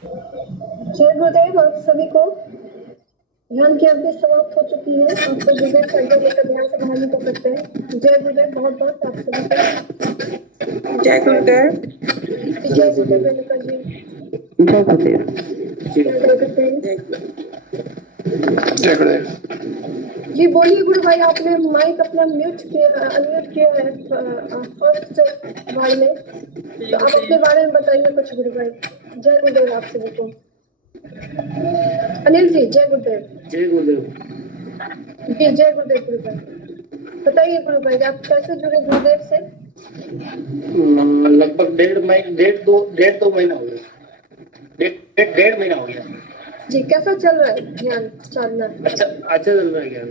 जय गुरुदेव आप सभी को। ध्यान की अवधि समाप्त हो चुकी है। आप सब गुरुदेव का आज्ञा लेकर ध्यान से बाहर निकल सकते हैं। जय गुरुदेव बहुत बहुत आप सभी को। जय गुरुदेव। जय गुरुदेव रेणुका जी। जय गुरुदेव। जय गुरुदेव। जय गुरुदेव। जी बोलिए गुरु भाई, आपने माइक अपना म्यूट किया, अनम्यूट किया है फर्स्ट बार में, तो आप अपने बारे में बताइए कुछ गुरु भाई। जय गुरुदेव आप सभी को। अनिल जी जय गुरुदेव। जय गुरुदेव। जी जय गुरुदेव गुरु भाई। बताइए गुरु भाई आप कैसे जुड़े गुरुदेव से? लगभग डेढ़ दो महीना हो गया। डेढ़ महीना हो गया। जी कैसा चल रहा है ध्यान साधना? अच्छा चल रहा है ज्ञान।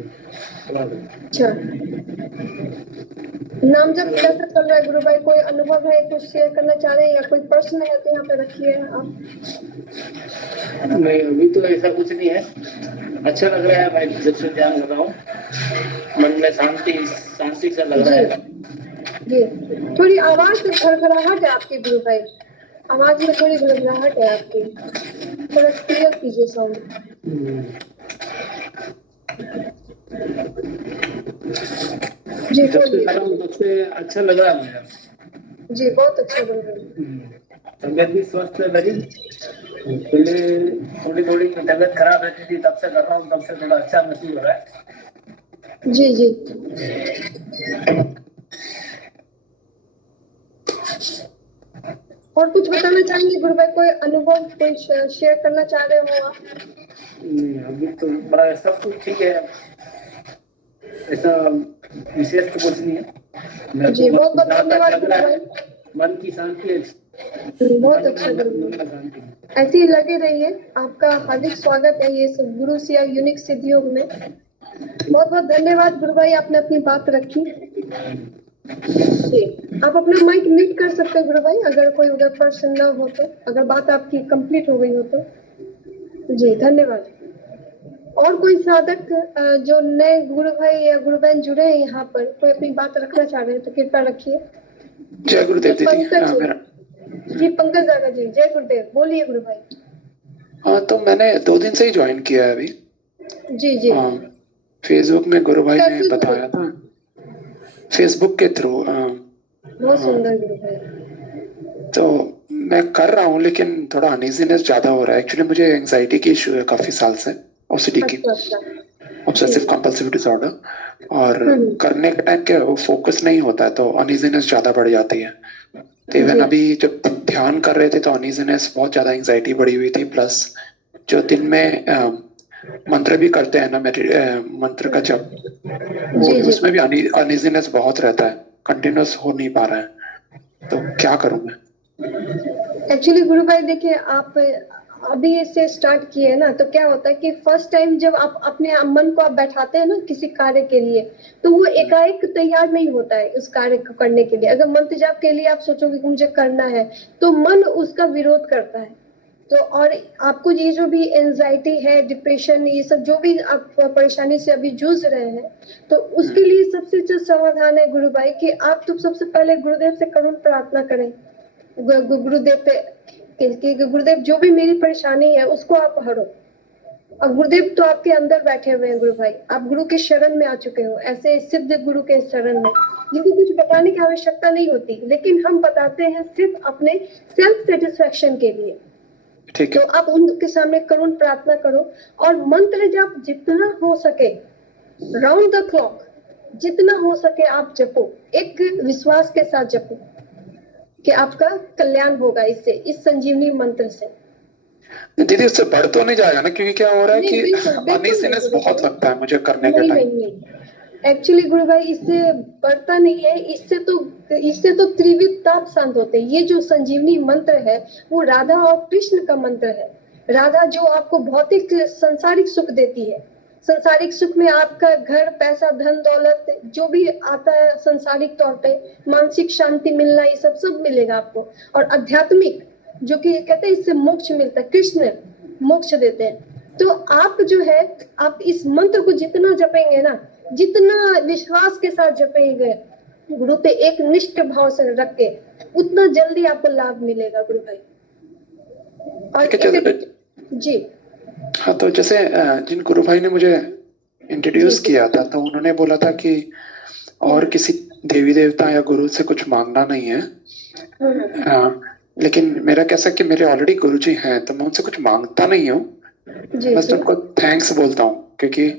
अच्छा नाम जब कैसा चल रहा है गुरु भाई? कोई अनुभव है कुछ शेयर करना चाह रहे हैं या कोई प्रश्न है तो यहाँ पे रखिए आप। नहीं अभी तो ऐसा कुछ नहीं है। अच्छा लग रहा है। मैं जब से ध्यान कर रहा हूँ मन में शांति सा लग रहा है। जी थोड़ी आवाज घरघराहट है आपकी गुरु भाई, आवाज में थोड़ी घरघराहट है आपकी, थोड़ा क्लियर कीजिए साउंड। जी बोलिए। तब से अच्छा लग रहा है मुझे। जी बहुत अच्छा गुरु भाई। तबियत भी स्वस्थ है मेरी। पहले थोड़ी तबियत खराब रहती थी, तब से कर रहा हूँ, तब से थोड़ा अच्छा महसूस हो रहा है। जी जी और कुछ बताना चाहेंगे गुरु भाई? कोई अनुभव कोई शेयर करना चाह रहे हो आप? अभी तो बड़ा सब कुछ ठीक है। ऐसा विशेष तो कुछ नहीं है। जी बहुत बहुत धन्यवाद गुरु भाई। मन की शांति है। बहुत अच्छा गुरु भाई, ऐसे ही लगे रहिए। आपका हार्दिक स्वागत है ये सब गुरु सिया यूनिक सिद्धि योग में। बहुत बहुत धन्यवाद गुरु भाई, आपने अपनी बात रखी। जी आप अपना माइक म्यूट कर सकते हैं गुरु भाई, अगर कोई उधर प्रश्न न हो तो, अगर बात आपकी कंप्लीट हो गई हो तो। जी धन्यवाद। और कोई साधक जो नए गुरु भाई या गुरु बहन जुड़े हैं यहाँ पर, कोई अपनी बात रखना चाह रहे हैं तो कृपया रखिए। जय गुरुदेव दीदी। पंकज जी पंकज दादा जी जय गुरुदेव, बोलिए गुरु भाई। हाँ तो मैंने 2 दिन से ही ज्वाइन किया है अभी। जी जी फेसबुक में गुरु भाई ने कैसे बताया था, फेसबुक के थ्रू। बहुत सुंदर गुरु भाई। तो मैं कर रहा हूँ लेकिन थोड़ा अनइजीनेस ज्यादा हो रहा है। एक्चुअली मुझे एंजाइटी की इशू है काफी साल से, ओसीडी की, ऑब्सेसिव कंपल्सिव डिसऑर्डर। और करने के टाइम क्या फोकस नहीं होता है तो अनइजीनेस ज्यादा बढ़ जाती है। तो इवन अभी जब ध्यान कर रहे थे तो अनइजीनेस बहुत ज्यादा, एंजाइटी बढ़ी हुई थी। प्लस जो दिन में मंत्र भी करते हैं ना, मंत्र का जप, वो उसमें भी अनइजीनेस बहुत रहता है, कंटिन्यूस हो नहीं पा रहा है। तो क्या करूं मैं? एक्चुअली गुरु भाई देखिए, आप अभी इससे स्टार्ट किए ना, तो क्या होता है कि फर्स्ट टाइम जब आप अपने मन को आप बैठाते हैं ना किसी कार्य के लिए, तो वो एकाएक तैयार नहीं होता है उस कार्य को करने के लिए। अगर मंत्र जाप के लिए आप सोचोगे कि मुझे करना है, तो मन उसका विरोध करता है। तो और आपको ये जो भी एंजाइटी है, डिप्रेशन, ये सब जो भी आप परेशानी से अभी जूझ रहे हैं, तो उसके लिए सबसे अच्छा समाधान है गुरु भाई कि आप तो सबसे पहले गुरुदेव से करुण प्रार्थना करें। गुरुदेव पे कि गुरुदेव जो भी मेरी परेशानी है उसको आप हरो। और गुरुदेव तो आपके अंदर बैठे हुए हैं गुरु भाई, आप गुरु के शरण में आ चुके हो, ऐसे सिद्ध गुरु के शरण में, जिनको कुछ बताने की आवश्यकता नहीं होती, लेकिन हम बताते हैं सिर्फ अपने सेल्फ सेटिस्फेक्शन के लिए। तो आप उनके सामने करुण प्रार्थना करो और मंत्र जाप जितना हो सके, राउंड द क्लॉक जितना हो सके आप जपो, एक विश्वास के साथ जपो कि आपका कल्याण होगा इससे, इस संजीवनी मंत्र से। दीदी उससे बढ़ तो नहीं जाएगा ना? क्योंकि क्या हो रहा है कि अनइजीनेस बहुत लगता है मुझे करने के टाइम। नहीं एक्चुअली गुरु भाई इससे बढ़ता नहीं है, इससे तो त्रिविध ताप शांत होते हैं। ये जो संजीवनी मंत्र है वो राधा और कृष्ण का मंत्र है। राधा जो आपको भौतिक संसारिक सुख देती है, संसारिक सुख में आपका घर, पैसा, धन दौलत जो भी आता है संसारिक तौर पे, मानसिक शांति मिलना, ये सब मिलेगा आपको। और आध्यात्मिक जो कि कहते हैं इससे मोक्ष मिलता है, कृष्ण मोक्ष देते हैं। तो आप जो है, आप इस मंत्र को जितना जपेंगे ना, जितना विश्वास के साथ जपेंगे गुरु पे एक निष्ठ भाव से रख के, उतना जल्दी आपको लाभ मिलेगा गुरु भाई। और ठीक है, जी हाँ, तो जैसे जिन गुरु भाई ने मुझे इंट्रोड्यूस जी किया था, तो उन्होंने बोला था कि और किसी देवी देवता या गुरु से कुछ मांगना नहीं है। लेकिन मेरा कैसा कि मेरे ऑलरेडी गुरुजी हैं, तो मैं उनसे कुछ मांगता नहीं हूँ, जी बस जी उनको थैंक्स बोलता हूँ, क्योंकि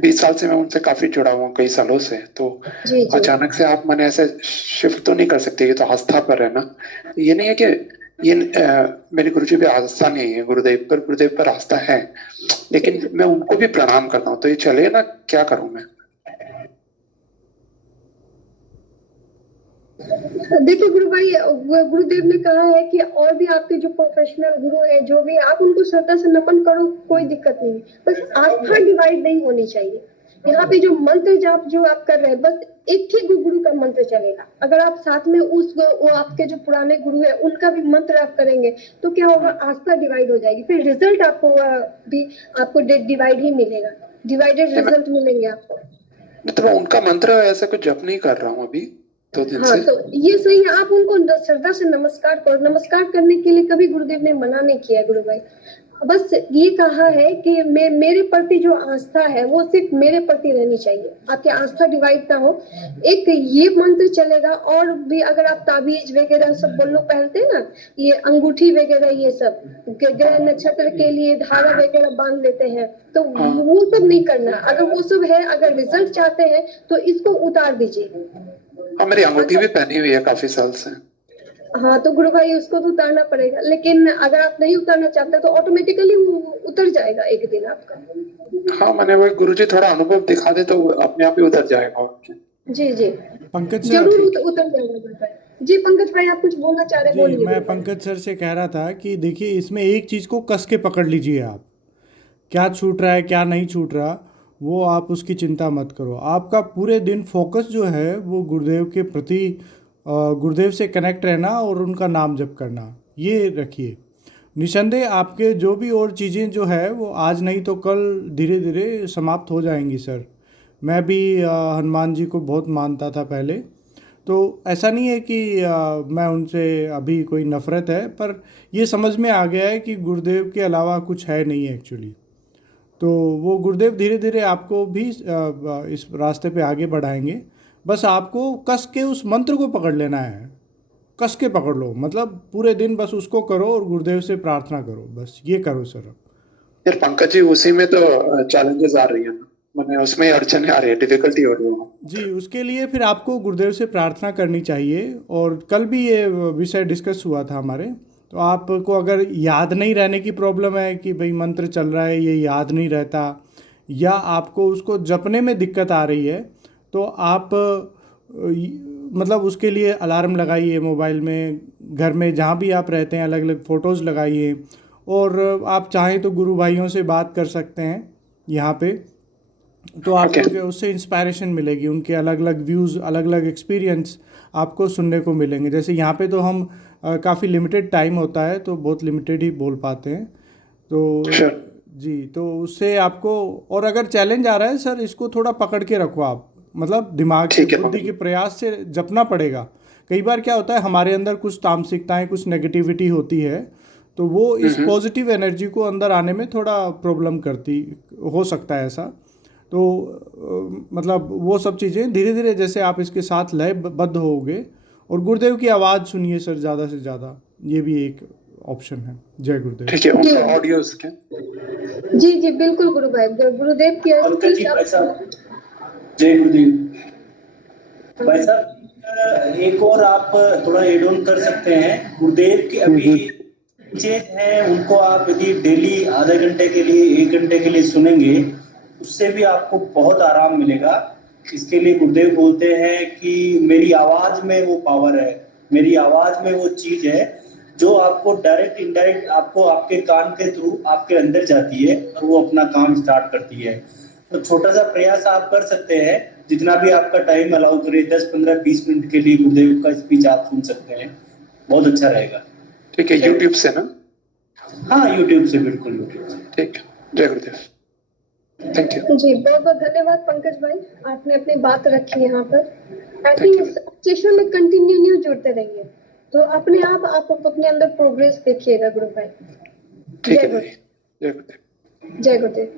20 साल से मैं उनसे काफी जुड़ा हुआ हूँ, कई सालों से। तो जी जी अचानक से आप मैंने ऐसे शिफ्ट तो नहीं कर सकते, ये तो आस्था पर है ना। तो ये नहीं है कि ये मेरे गुरुजी पे आस्था नहीं है, गुरुदेव पर आस्था है, लेकिन मैं उनको भी प्रणाम करता हूँ, तो ये चले ना, क्या करूं मैं? देखिए गुरु भाई, गुरुदेव ने कहा है कि और भी आपके जो प्रोफेशनल गुरु है, जो भी आप उनको श्रद्धा से नमन करो, कोई दिक्कत नहीं, बस आस्था डिवाइड नहीं होनी चाहिए। यहाँ पे जो मंत्र जाप जो आप कर रहे हैं, बस एक ही गुरु का मंत्र चलेगा। अगर आप साथ में वो आपके जो पुराने गुरु है उनका भी मंत्र आप करेंगे तो क्या होगा, आस्था डिवाइड हो जाएगी, फिर रिजल्ट आपको भी आपको डिवाइड ही मिलेगा, डिवाइडेड रिजल्ट मिलेंगे आपको। तो मैं उनका मंत्र ऐसा कुछ जप नहीं कर रहा हूँ अभी 2 दिन हाँ से। तो ये सही है, आप उनको श्रद्धा से नमस्कार करो। नमस्कार करने के लिए कभी गुरुदेव ने मना नहीं किया गुरु भाई, बस ये कहा है कि मेरे प्रति जो आस्था है वो सिर्फ मेरे प्रति रहनी चाहिए, आपकी आस्था डिवाइड ना हो। एक ये मंत्र चलेगा, और भी अगर आप ताबीज वगैरह सब बोलो पहनते हैं ना, ये अंगूठी वगैरह, ये सब ग्रह नक्षत्र के लिए धारा वगैरह बांध लेते हैं, तो हाँ, वो सब नहीं करना। अगर वो सब है, अगर रिजल्ट चाहते हैं तो इसको उतार दीजिए। हाँ, मेरी अंगूठी भी पहनी हुई है काफी साल से। हाँ तो गुरु भाई उसको तो उतारना पड़ेगा, लेकिन अगर आप नहीं उतारना चाहते तो ऑटोमेटिकली वो उतर जाएगा एक दिन आपका। हाँ, मैंने वही गुरुजी थोड़ा अनुभव दिखा दे तो अपने आप ही उतर जाएगा। जी जी पंकज सर, जरूर उतर जाएगा गुरु भाई। जी पंकज भाई, आप कुछ बोलना चाह रहे हैं, जी बोलिए मैं गुरु भाई। पंकज सर से कह रहा था कि देखिए इसमें एक चीज़ को कस के पकड़ लीजिए आप, क्या छूट रहा है क्या नहीं छूट रहा वो आप उसकी चिंता मत करो। आपका पूरे दिन फोकस जो है वो गुरुदेव के प्रति, गुरुदेव से कनेक्ट रहना और उनका नाम जप करना, ये रखिए। निसंदेह आपके जो भी और चीज़ें जो है वो आज नहीं तो कल धीरे धीरे समाप्त हो जाएंगी सर। मैं भी हनुमान जी को बहुत मानता था पहले, तो ऐसा नहीं है कि मैं उनसे अभी कोई नफ़रत है, पर ये समझ में आ गया है कि गुरुदेव के अलावा कुछ है नहीं एक्चुअली। तो वो गुरुदेव धीरे धीरे आपको भी इस रास्ते पे आगे बढ़ाएंगे। बस आपको कस के उस मंत्र को पकड़ लेना है, कस के पकड़ लो, मतलब पूरे दिन बस उसको करो और गुरुदेव से प्रार्थना करो, बस ये करो सर। यार पंकज जी, उसी में तो चैलेंजेस आ रही है, मैंने उसमें अड़चने आ रही है, डिफिकल्टी हो रही है। जी, उसके लिए फिर आपको गुरुदेव से प्रार्थना करनी चाहिए। और कल भी ये विषय डिस्कस हुआ था हमारे, तो आपको अगर याद नहीं रहने की प्रॉब्लम है कि भाई मंत्र चल रहा है ये याद नहीं रहता, या आपको उसको जपने में दिक्कत आ रही है, तो आप मतलब उसके लिए अलार्म लगाइए मोबाइल में, घर में जहाँ भी आप रहते हैं अलग अलग फ़ोटोज़ लगाइए। और आप चाहें तो गुरु भाइयों से बात कर सकते हैं यहाँ पे, तो आपको Okay. क्या उससे इंस्पायरेशन मिलेगी, उनके अलग अलग व्यूज़, अलग अलग एक्सपीरियंस आपको सुनने को मिलेंगे। जैसे यहाँ पे तो हम काफ़ी लिमिटेड टाइम होता है तो बहुत लिमिटेड ही बोल पाते हैं, तो Sure. जी, तो उससे आपको, और अगर चैलेंज आ रहा है सर इसको थोड़ा पकड़ के रखो आप, मतलब दिमाग से ठीक है बुद्धि के प्रयास से जपना पड़ेगा। कई बार क्या होता है हमारे अंदर कुछ तामसिकताएं, कुछ नेगेटिविटी होती है, तो वो इस पॉजिटिव एनर्जी को अंदर आने में थोड़ा प्रॉब्लम करती हो सकता है ऐसा। तो मतलब वो सब चीज़ें धीरे धीरे जैसे आप इसके साथ लयबद्ध होगे, और गुरुदेव की आवाज़ सुनिए सर ज़्यादा से ज़्यादा, ये भी एक ऑप्शन है। जय गुरुदेव। ठीक है, उनका ऑडियोज क्या? जी जी बिल्कुल गुरु भाई, गुरुदेव की पंकज जी, भाई साहब, जय गुरुदेव। भाई साहब, एक और आप थोड़ा एड ऑन कर सकते हैं। गुरुदेव के अभी बच्चे हैं, उनको आप यदि डेली आधे घंटे के लिए 1 घंटे के लिए सुनेंगे, उससे भी आपको बहुत आराम मिलेगा। इसके लिए गुरुदेव बोलते हैं कि मेरी आवाज में वो पावर है, मेरी आवाज में वो चीज है जो आपको डायरेक्ट इनडायरेक्ट आपको आपके कान के थ्रू आपके अंदर जाती है और वो अपना काम स्टार्ट करती है। तो छोटा सा प्रयास आप कर सकते हैं, जितना भी आपका टाइम अलाउ करे, 10, 15, 20 मिनट के लिए गुरुदेव का स्पीच आप सुन सकते हैं, बहुत अच्छा रहेगा। ठीक है, यूट्यूब से ना? हाँ, यूट्यूब से, बिल्कुल यूट्यूब से। ठीक है, जय गुरुदेव, थैंक यू। जी बहुत बहुत धन्यवाद पंकज भाई, आपने अपनी बात रखी यहाँ पर। ऐसे ही सेशन में कंटिन्यू जुड़ते रहिए। तो अपने आप अपने अंदर प्रोग्रेस देखिएगा गुरु भाई। ठीक जय है भाई। जय गुरुदेव। जय गुरुदेव।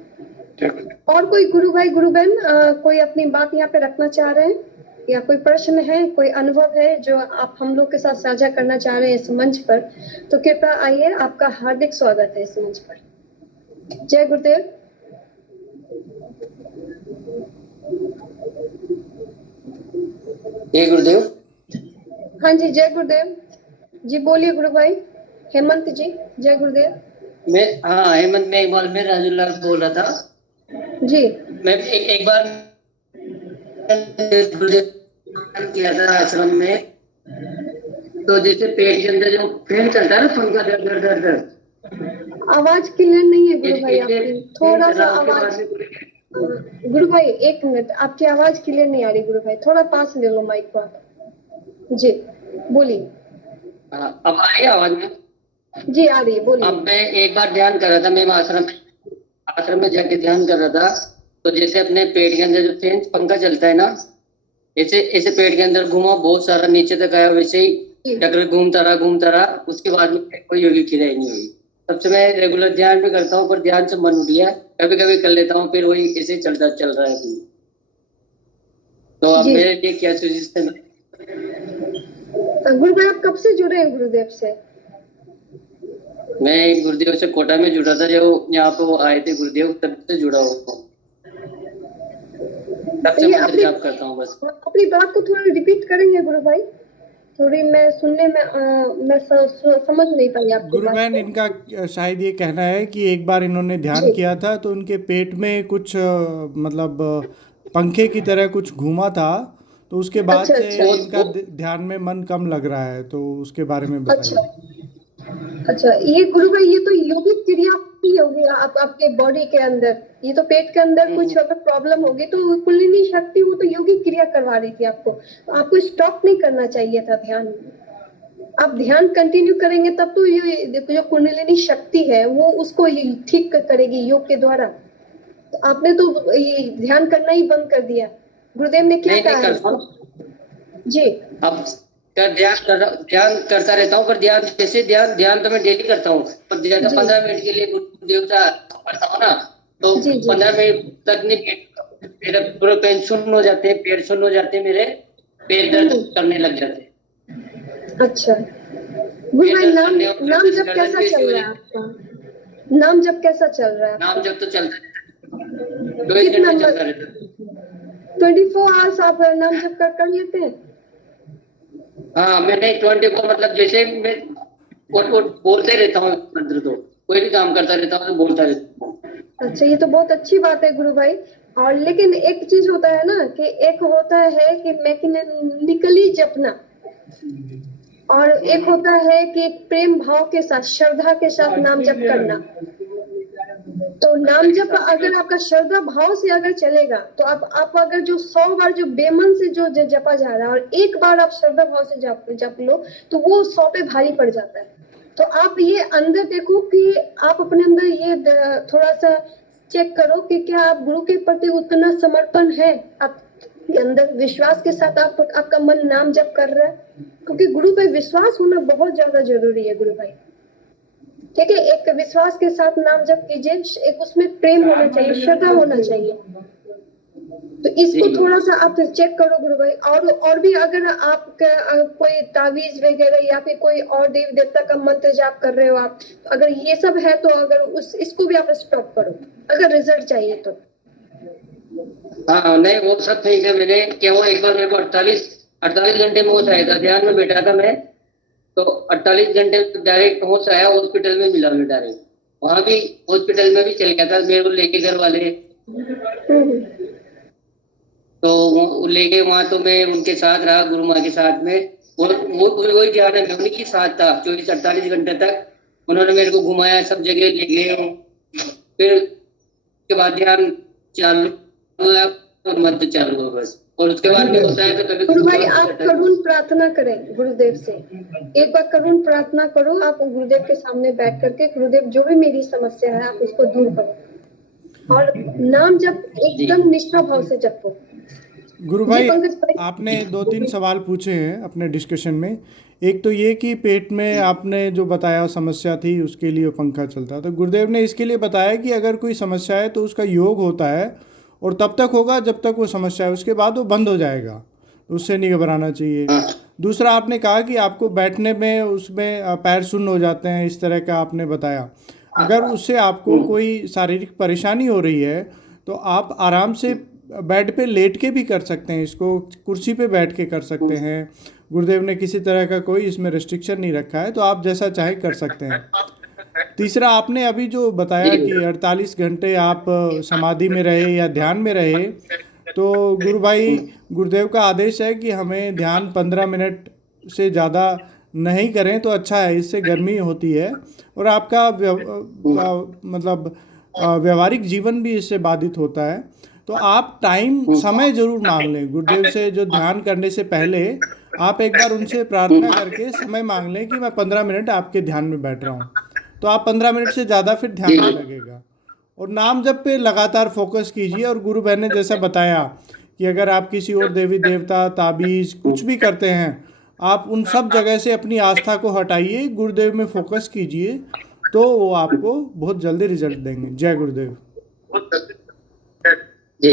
जय गुरुदेव। और कोई गुरु भाई गुरु बहन कोई अपनी बात यहाँ पे रखना चाह रहे हैं या कोई प्रश्न है, कोई अनुभव है जो आप हम लोग के साथ साझा करना चाह रहे हैं इस मंच पर, तो कृपया आइए, आपका हार्दिक स्वागत है इस मंच पर। जय गुरुदेव। जय गुरुदेव। हाँ जी, जय गुरुदेव जी, बोलिए गुरु भाई। हेमंत जी, जय गुरुदेव। हेमंत, मैं इकबाल में राजूलाल बोल रहा था जी। मैं एक बार गुरुदेव किया था आश्रम में, तो जैसे पेट के अंदर जो फैन चलता है ना, पंखा, दर दर दर दर, आवाज क्लियर नहीं है गुरु भाई ऐसे आपकी, थोड़ा फैन सा चला, उसके आवाज। बाद में गुरु भाई एक मिनट, आपकी आवाज क्लियर नहीं आ रही गुरु भाई, थोड़ा पास ले लो माइक को आप। जी बोलिए। अब आ रही है आवाज में? जी आ रही है, बोलिए। अब मैं एक बार ध्यान कर रहा था, मैं आश्रम में जाके ध्यान कर रहा था, तो जैसे अपने पेट के अंदर जो फैन पंखा चलता है ना, ऐसे ऐसे पेट के अंदर घुमा, बहुत सारा नीचे तक आया, वैसे ही चक्र घूमता रहा। उसके बाद में कोई योगी क्रिया ही नहीं हुई। तब से मैं रेगुलर ध्यान भी करता हूँ, पर ध्यान से मन उठ गया, कभी कभी कर लेता हूँ, फिर वही ऐसे चल रहा है। तो अब जी। मेरे लिए क्या सजेशन है? गुरु भाई आप कब से जुड़े हैं गुरुदेव से? मैं गुरुदेव से कोटा में जुड़ा था, जो यहाँ पे वो आए थे गुरुदेव, तब से जुड़ा हुआ, तब से मंत्र जाप करता हूँ बस। अपनी बात को थोड़ा रिपीट करेंगे गुरु भाई? थोड़ी मैं सुनने में मैं समझ नहीं पाई आपकी गुरु बात बहन, को। इनका शायद ये कहना है कि एक बार इन्होंने ध्यान जी। किया था तो उनके पेट में कुछ मतलब पंखे की तरह कुछ घूमा था, तो उसके बाद अच्छा से अच्छा इनका ध्यान में मन कम लग रहा है, तो उसके बारे में अच्छा बताइए। अच्छा। ये गुरु भाई ये तो योगिक क्रिया ही होगी आपके बॉडी के अंदर। ये तो पेट के अंदर कुछ अगर प्रॉब्लम होगी तो कुंडलिनी शक्ति वो तो योगिक क्रिया करवा रही थी आपको, तो आपको स्टॉप नहीं करना चाहिए था ध्यान। आप ध्यान कंटिन्यू करेंगे तब तो ये जो कुंडलिनी शक्ति है वो उसको ठीक करेगी योग के द्वारा। तो आपने तो ये ध्यान करना ही बंद कर दिया। गुरुदेव ने क्या नहीं कहा करता है? हूँ। जी। अब ध्यान करता रहता हूँ, पर ध्यान तो मैं डेली करता हूँ, पर ज्यादा जी 15 मिनट के लिए गुरुदेव का करता हूँ ना, तो जी जी 15 मिनट तक नहीं, मेरे पूरे पैर शून्य हो जाते हैं, मेरे पेट दर्द करने लग जाते हैं। अच्छा गुरु पेट भाई, दर्द नाम करने और नाम गर्दन जब कैसा भी ऐसी चल हो रहा है जाती आपका? नाम जब कैसा चल रहा है है। नाम आपका? जब तो चलता रहता है, 24 कितना घंटे चलता रहता है। 24 आवर्स आप नाम जब कर लेते हैं? हाँ, मैंने 24 मतलब जैसे मैं बोलते रहता हूँ मंत्र, तो कोई भी काम करता रहता हूँ तो बोलता रहता हूँ। अच्छा, ये तो बहुत अच्छी बात है गुरु भाई। और लेकिन एक चीज होता है ना कि एक होता है कि मैकेनिकली जपना, और एक होता है कि प्रेम भाव के साथ, श्रद्धा के साथ नाम जप करना। तो नाम जप अगर आपका श्रद्धा भाव से अगर चलेगा तो आप अगर जो 100 बार जो बेमन से जो जपा जा रहा है और एक बार आप श्रद्धा भाव से जप लो तो वो 100 पे भारी पड़ जाता है। तो आप ये अंदर देखो कि आप अपने अंदर ये थोड़ा सा चेक करो कि क्या आप गुरु के प्रति उतना समर्पण है, आपके अंदर विश्वास के साथ आपका मन नाम जप कर रहा है, क्योंकि गुरु पे विश्वास होना बहुत ज्यादा जरूरी है गुरु भाई। ठीक है, एक विश्वास के साथ नाम जप कीजिए, एक उसमें प्रेम होना चाहिए, श्रद्धा होना चाहिए। तो इसको थोड़ा सा आप चेक करो गुरु भाई। और भी अगर आपका कोई तावीज वगैरह या फिर कोई और देवी देवता का मंत्र जाप कर रहे हो आप, तो अगर ये सब है तो अगर इसको भी आप स्टॉप करो अगर रिजल्ट चाहिए तो। हाँ नहीं, वो सब ठीक है। मैंने क्या हुआ, एक बार मेरे को 48 घंटे में होश आया था, ध्यान में बैठा था मैं, तो 48 घंटे डायरेक्ट होश आया, हॉस्पिटल में मिला मैं डायरेक्ट, वहां भी हॉस्पिटल में भी चल गया था मेरे को लेके घर वाले, तो वो लेके वहां तो मैं उनके साथ रहा, गुरु माँ के साथ में, वो वही ध्यान है, मैं उन्हीं के साथ था 24-48 घंटे तक। उन्होंने मेरे को घुमाया, सब जगह ले गए हूँ, फिर उसके बाद ध्यान चालू हुआ और मंत्र चालू हुआ बस। और उसके बाद में होता है तो कभी गुरु भाई आप करुण प्रार्थना करें गुरुदेव से, एक बार करुण प्रार्थना करो आप गुरुदेव के सामने बैठ करके, गुरुदेव जो भी मेरी समस्या है आप उसको दूर करो, और नाम जब एकदम निष्ठा भाव से जपो। गुरु जी भाई, पंकज भाई। आपने 2-3 सवाल पूछे हैं अपने डिस्कशन में। एक तो ये कि पेट में आपने जो बताया समस्या थी उसके लिए वो पंखा चलता, तो गुरुदेव ने इसके लिए बताया कि अगर कोई समस्या है तो उसका योग होता है और तब तक होगा जब तक वो समस्या है, उसके बाद वो बंद हो जाएगा, तो उससे नहीं घबराना चाहिए। हाँ दूसरा आपने कहा कि आपको बैठने में उसमें पैर शून्य हो जाते हैं, इस तरह का आपने बताया। अगर उससे आपको कोई शारीरिक परेशानी हो रही है तो आप आराम से बेड पे लेट के भी कर सकते हैं, इसको कुर्सी पे बैठ के कर सकते हैं। गुरुदेव ने किसी तरह का कोई इसमें रेस्ट्रिक्शन नहीं रखा है, तो आप जैसा चाहे कर सकते हैं। तीसरा आपने अभी जो बताया जी कि 48 घंटे आप समाधि में रहे या ध्यान में रहे, तो गुरु भाई, गुरुदेव का आदेश है कि हमें ध्यान 15 मिनट से ज़्यादा नहीं करें तो अच्छा है, इससे गर्मी होती है और आपका मतलब व्यवहारिक जीवन भी इससे बाधित होता है। तो आप टाइम समय ज़रूर मांग लें गुरुदेव से, जो ध्यान करने से पहले आप एक बार उनसे प्रार्थना करके समय मांग लें कि मैं 15 मिनट आपके ध्यान में बैठ रहा हूँ, तो आप 15 मिनट से ज़्यादा फिर ध्यान नहीं लगेगा। और नाम जप पे लगातार फोकस कीजिए, और गुरु बहन ने जैसा बताया कि अगर आप किसी और देवी देवता ताबीज़ कुछ भी करते हैं, आप उन सब जगह से अपनी आस्था को हटाइए, गुरुदेव में फोकस कीजिए, तो वो आपको बहुत जल्दी रिजल्ट देंगे। जय गुरुदेव। जी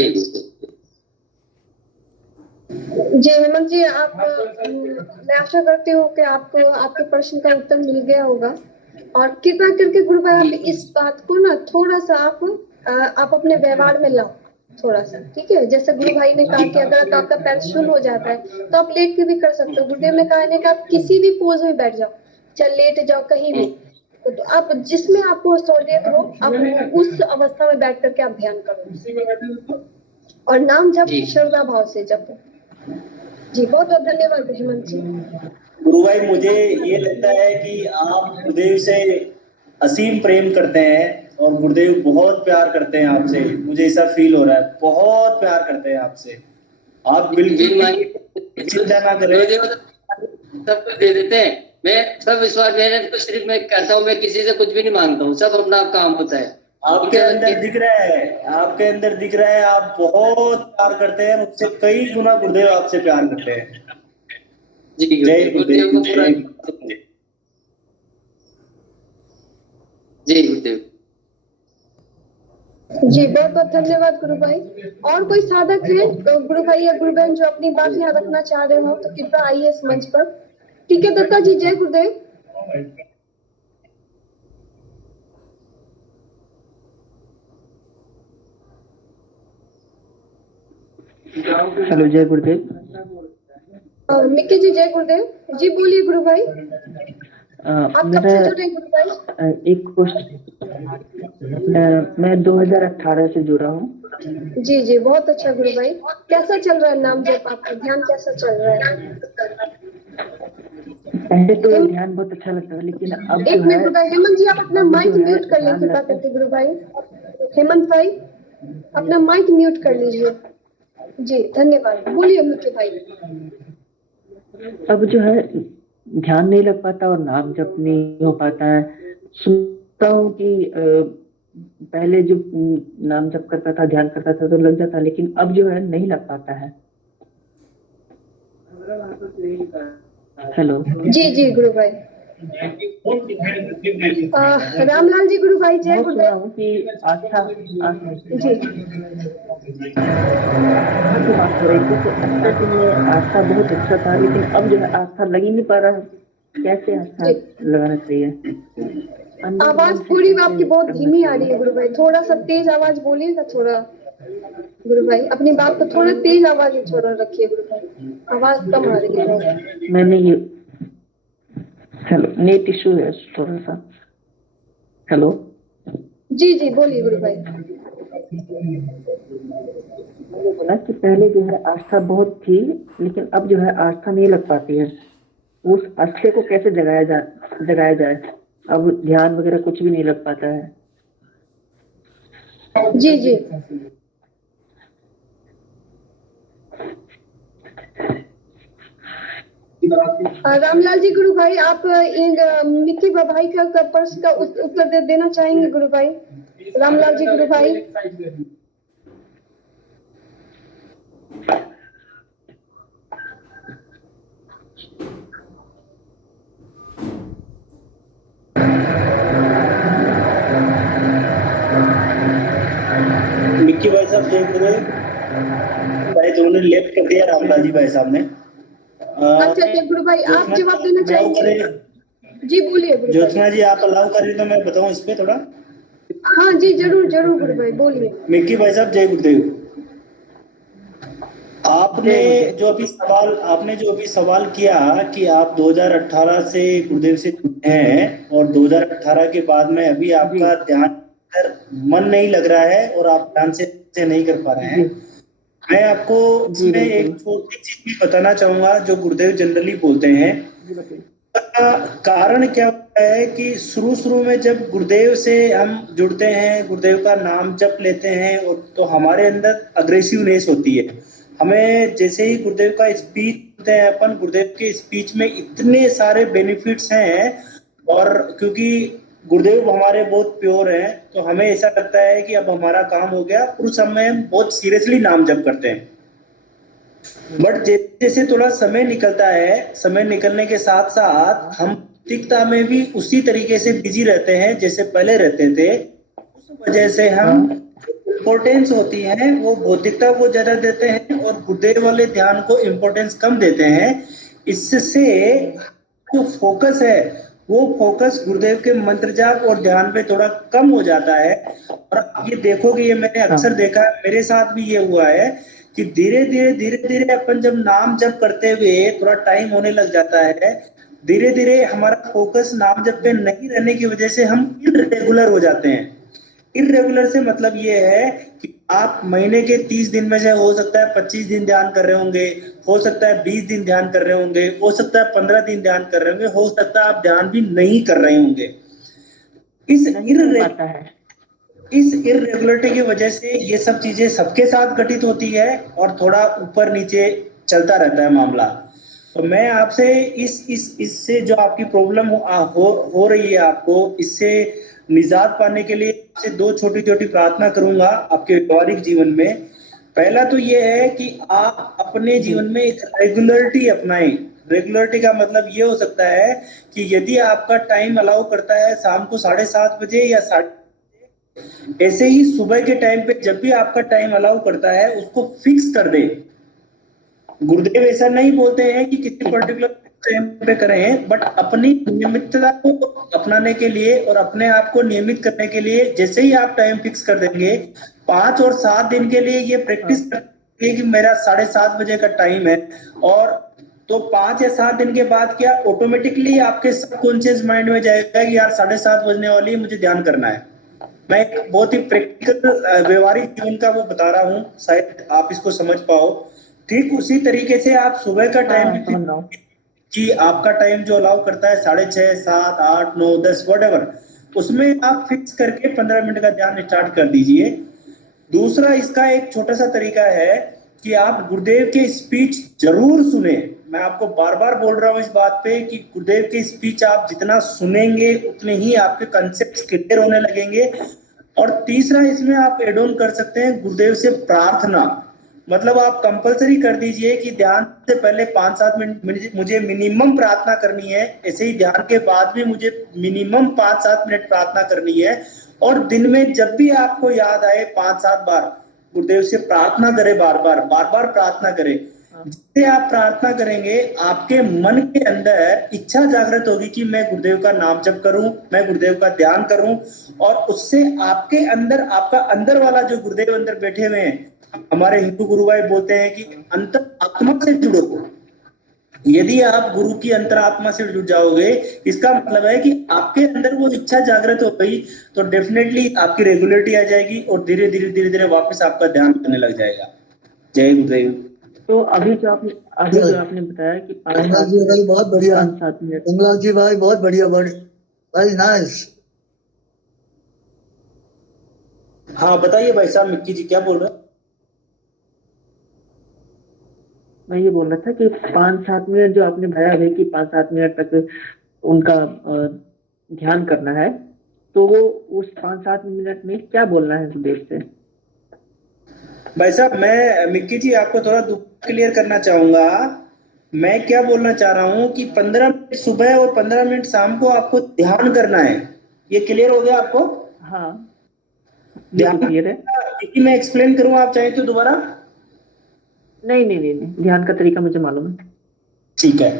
जी हेमंत जी, आप मैं आशा करती हूँ कि आपको आपके प्रश्न का उत्तर मिल गया होगा। और कृपया करके गुरु भाई आप इस बात को ना थोड़ा सा आप अपने व्यवहार में लाओ थोड़ा सा, ठीक है। जैसे गुरु भाई ने कहा कि अगर आपका पैर शून्य हो जाता है तो आप लेट के भी कर सकते हो। गुरुदेव ने कहा है कि आप किसी भी पोज में बैठ जाओ, चाहे लेट जाओ कहीं भी, तो आप जिसमें आपको सहूलियत हो आप उस अवस्था में बैठ करके आप ध्यान करो और नाम जप जी। श्रद्धा भाव से जपो। जी बहुत बहुत धन्यवाद हेमंत जी। गुरु भाई, मुझे ये लगता है कि आप गुरुदेव से असीम प्रेम करते हैं और गुरुदेव बहुत प्यार करते हैं आपसे। मुझे ऐसा फील हो रहा है, बहुत प्यार करते हैं आपसे। आप बिल्कुल बिन मांगे भी चिंता ना करें। गुरुदेव सब कुछ दे देते हैं। मैं सब विश्वास, मैंने तो सिर्फ मैं कहता हूँ, मैं किसी से कुछ भी नहीं मांगता हूँ, सब अपना काम होता है। आपके अंदर दिख रहा है, आपके अंदर दिख रहा है, आप बहुत प्यार करते हैं, मुझसे कई गुना गुरुदेव आपसे प्यार करते हैं। जी जय गुरुदेव को पूरा। गुरुदेव। जय गुरुदेव। जी बहुत बहुत धन्यवाद गुरु भाई। और कोई साधक है तो गुरु भाई या गुरु बहन जो अपनी बात यहाँ रखना चाह रहे हो तो कृपया आइए इस मंच पर। ठीक है दत्ता जी, जय गुरुदेव। हेलो, जय गुरुदेव। मिक्की जी जय गुरुदेव। जी बोलिए गुरु भाई, आप कब मेरा से जुड़े गुरु भाई? एक क्वेश्चन, मैं 2018 से जुड़ा हूँ। जी जी बहुत अच्छा गुरु भाई। कैसा चल रहा है नाम जप, आपका ध्यान कैसा चल रहा है? पहले तो ध्यान बहुत अच्छा लगता था, लेकिन अब एक जो मिनट है, गुरु भाई, हेमंत जी आप अपना अब माइक जो है म्यूट कर लें ध्यान कृपया लगता करके गुरु भाई। हेमंत भाई अपना माइक म्यूट कर लीजिए। जी धन्यवाद, बोलिए मिक्की भाई। अब जो है ध्यान नहीं लग पाता और नाम जप नहीं हो पाता है। सुनता हूँ कि पहले जो नाम जप करता था, ध्यान करता था तो लग जाता, लेकिन अब जो है नहीं लग पाता है। हेलो। जी जी गुरु भाई। रामलाल जी गुरु भाई जय मैं सुना गुरुदेव। हूँ कि आस्था जी की बात हो रही थी, तो स्टार्टिंग में आस्था बहुत अच्छा था, लेकिन अब जो है आस्था लग ही नहीं पा रहा है। कैसे आस्था जी लगाना चाहिए? अंदर आवाज मन से थोड़ी कैसे आपकी बहुत करना धीमी आ चाहिए? रही है गुरु भाई, थोड़ा सा तेज आवाज बोलिएगा थोड़ा। गुरु भाई अपनी बात को थोड़ा तेज आवाज में थोड़ा रखिए गुरु भाई, आवाज कम आ रही है बहुत। मैंने ये हेलो, नेट इशू है थोड़ा सा। हेलो। जी जी बोलिए गुरु भाई। मैंने बोला कि पहले जो है आस्था बहुत थी, लेकिन अब जो है आस्था नहीं लग पाती है। उस आस्थे को कैसे जगाया जाए? अब ध्यान वगैरह कुछ भी नहीं लग पाता है। जी जी रामलाल जी गुरु भाई, आप मिक्की भाई का प्रश्न का उत्तर देना चाहेंगे गुरु भाई? रामलाल जी गुरु भाई। मिक्की भाई साहब जय गुरुदेव। भाई दोनों लेफ्ट कर दिया रामलाल जी भाई साहब ने। अच्छा अच्छा गुरु भाई, आप जवाब देना चाहेंगे? जी बोलिए गुरु भाई। ज्योत्सना जी आप अलाउ करें तो मैं बताऊं इस पे थोड़ा। हाँ जी जरूर जरूर गुरु भाई बोलिए। मिक्की भाई साहब जय गुरुदेव। आपने जय गुरुदेव। जो अभी सवाल किया कि आप 2018 से गुरुदेव से जुड़े हैं और 2018 के बाद में अभी जी आपका ध्यान पर मन नहीं लग रहा है और आप ध्यान से नहीं कर पा रहे जी हैं। मैं आपको जी इसमें एक बिल्कुल छोटी चीज भी बताना चाहूंगा जो गुरुदेव जनरली बोलते हैं। जी बताइए। कारण क्या होता है कि शुरू शुरू में जब गुरुदेव से हम जुड़ते हैं, गुरुदेव का नाम जप लेते हैं तो हमारे अंदर अग्रेसिवनेस होती है। हमें जैसे ही गुरुदेव का स्पीच सुनते हैं अपन, गुरुदेव के स्पीच में इतने सारे बेनिफिट्स हैं और क्योंकि गुरुदेव हमारे बहुत प्योर हैं तो हमें ऐसा लगता है कि अब हमारा काम हो गया। उस समय हम बहुत सीरियसली नाम जप करते हैं। बट जैसे जैसे थोड़ा समय निकलता है, समय निकलने के साथ साथ हम भौतिकता में भी उसी तरीके से बिजी रहते हैं जैसे पहले रहते थे। उस वजह से हम इम्पोर्टेंस होती है वो भौतिकता को ज्यादा देते हैं और गुरुदेव वाले ध्यान को इम्पोर्टेंस कम देते हैं। इससे जो फोकस है वो फोकस गुरुदेव के मंत्र जाप और ध्यान पे थोड़ा कम हो जाता है। और आप ये देखोगे, ये मैंने अक्सर देखा है, मेरे साथ भी ये हुआ है कि धीरे धीरे अपन जब नाम जप करते हुए थोड़ा टाइम होने लग जाता है, धीरे धीरे हमारा फोकस नाम जप पे नहीं रहने की वजह से हम इरेगुलर हो जाते हैं। इरेगुलर से मतलब ये है कि आप महीने के 30 दिन में से हो सकता है 25 दिन ध्यान कर रहे होंगे, हो सकता है 20 दिन ध्यान कर रहे होंगे, हो सकता है 15 दिन ध्यान कर रहे होंगे, हो सकता है आप ध्यान भी नहीं कर रहे होंगे। इस नहीं हो पाता है। इस इरेगुलरिटी की वजह से ये सब चीजें सबके साथ घटित होती है और थोड़ा ऊपर नीचे चलता रहता है मामला। तो मैं आपसे इस इससे जो आपकी प्रॉब्लम हो रही है, आपको इससे निजात पाने के लिए आपसे दो छोटी छोटी प्रार्थना करूंगा आपके व्यवहारिक जीवन में। पहला तो ये है कि आप अपने जी जीवन में एक रेगुलरिटी अपनाएं। रेगुलरिटी का मतलब ये हो सकता है कि यदि आपका टाइम अलाउ करता है शाम को 7:30 बजे या ऐसे ही सुबह के टाइम पे जब भी आपका टाइम अलाउ करता है उसको फिक्स कर दे। गुरुदेव ऐसा नहीं बोलते हैं कि किसी पर्टिकुलर टाइम पे करें, बट अपनी नियमितता को अपनाने के लिए और अपने आप को नियमित करने के लिए जैसे ही आप टाइम फिक्स कर देंगे, 5 और 7 दिन के लिए ये प्रैक्टिस करेंगे कि मेरा 7:30 बजे का टाइम है। और तो 5 या 7 दिन के बाद क्या ऑटोमेटिकली आपके सबकॉन्शियस माइंड में जाएगा कि यार 7:30 बजने वाली है, मुझे ध्यान करना है। मैं एक बहुत ही प्रैक्टिकल व्यवहारिक जीवन का वो बता रहा हूँ, शायद आप इसको समझ पाओ। ठीक उसी तरीके से आप सुबह का टाइम हाँ भी समझ रहा हूँ। कि आपका टाइम जो अलाउ करता है 6:30, 7, 8, 9, 10 वट उसमें आप फिक्स करके 15 मिनट का ध्यान स्टार्ट कर दीजिए। दूसरा इसका एक छोटा सा तरीका है कि आप गुरुदेव के स्पीच जरूर सुने। मैं आपको बार बार बोल रहा हूं इस बात पे कि गुरुदेव के स्पीच आप जितना सुनेंगे उतने ही आपके कंसेप्ट क्लियर होने लगेंगे। और तीसरा इसमें आप एड ऑन कर सकते हैं गुरुदेव से प्रार्थना। मतलब आप कंपलसरी कर दीजिए कि ध्यान से पहले 5-7 मिनट मुझे मिनिमम प्रार्थना करनी है, ऐसे ही ध्यान के बाद भी मुझे मिनिमम 5-7 मिनट प्रार्थना करनी है। और दिन में जब भी आपको याद आए 5-7 बार गुरुदेव से प्रार्थना करें, बार बार प्रार्थना करें। जिससे आप प्रार्थना करेंगे आपके मन के अंदर इच्छा जागृत होगी कि मैं गुरुदेव का नाम जप करूं, मैं गुरुदेव का ध्यान करूं। और उससे आपके अंदर आपका अंदर वाला जो गुरुदेव अंदर बैठे हुए हैं, हमारे हिंदू गुरु भाई बोलते हैं कि अंतर आत्मा से जुड़ो। यदि आप गुरु की अंतरात्मा से जुड़ जाओगे, इसका मतलब है कि आपके अंदर वो इच्छा जागृत हो गई तो डेफिनेटली आपकी रेगुलरिटी आ जाएगी और धीरे धीरे वापस आपका ध्यान करने लग जाएगा। जय गुरुदेव। तो अभी जो आपने बताया कि कमला जी भाई बहुत बढ़िया, 5-7 मिनट। कमला जी भाई बहुत बढ़िया, वेरी नाइस। हाँ बताइए भाई साहब, मिक्की जी क्या बोल रहे हैं? मैं ये बोल रहा था कि 5-7 मिनट जो आपने बताया अभी कि 5-7 मिनट तक उनका ध्यान करना है, तो वो उस 5-7 मिनट में क्या बोलना है गुरुदेव से? भाई साहब मैं मिक्की जी आपको थोड़ा क्लियर करना चाहूंगा। मैं क्या बोलना चाह रहा हूँ कि 15 मिनट सुबह और 15 मिनट शाम को आपको ध्यान करना है। ये क्लियर हो गया आपको? हाँ ये तो क्लियर है। देखिए मैं एक्सप्लेन करूँ, आप चाहें तो दोबारा। नहीं, ध्यान का तरीका मुझे मालूम है। ठीक है,